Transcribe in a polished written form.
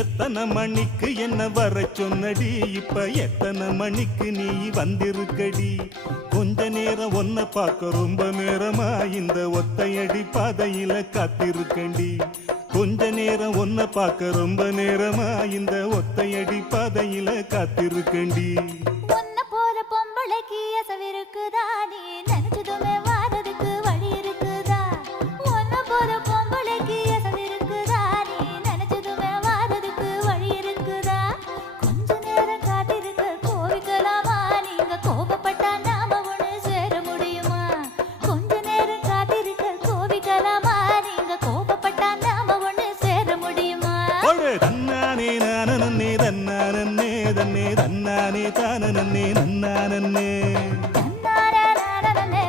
எத்தனை மணிக்கு என்ன வர சொன்னடி, இப்ப எத்தனை மணிக்கு நீ வந்திருக்கடி? கொஞ்ச நேரம் ஒன்ன பார்க்க ரொம்ப நேரமா இந்த ஒத்தையடி பாதையில காத்திருக்கண்டி. கொஞ்ச நேரம் ஒன்ன பார்க்க ரொம்ப நேரமா இந்த ஒத்தையடி பாதையில காத்திருக்கண்டி. ஒன்ன போற பொம்பளைக்கு அசவிருக்குதா, நீ நினைச்சதுமே வாரதுக்கு வழி இருக்குதா? ஒன்ன போற பொம்பளைக்கு அசவிருக்குதா, நீ நினைச்சதுமே வாரதுக்கு வழி இருக்குதா? கொஞ்ச நேரம் காத்திருக்க கோவிக்கலாமா, நீங்க கோபப்பட்டா நாம ஒண்ணு சேர முடியுமா? கொஞ்ச நேரம் காத்திருக்க கோவிக்கலாமா, நீங்க கோபப்பட்டா நாம ஒண்ணு சேர முடியுமா? தன்னானே நானே தன்னானே தன்னே தன்னானே தானே நன்னானே தன்னானே நானே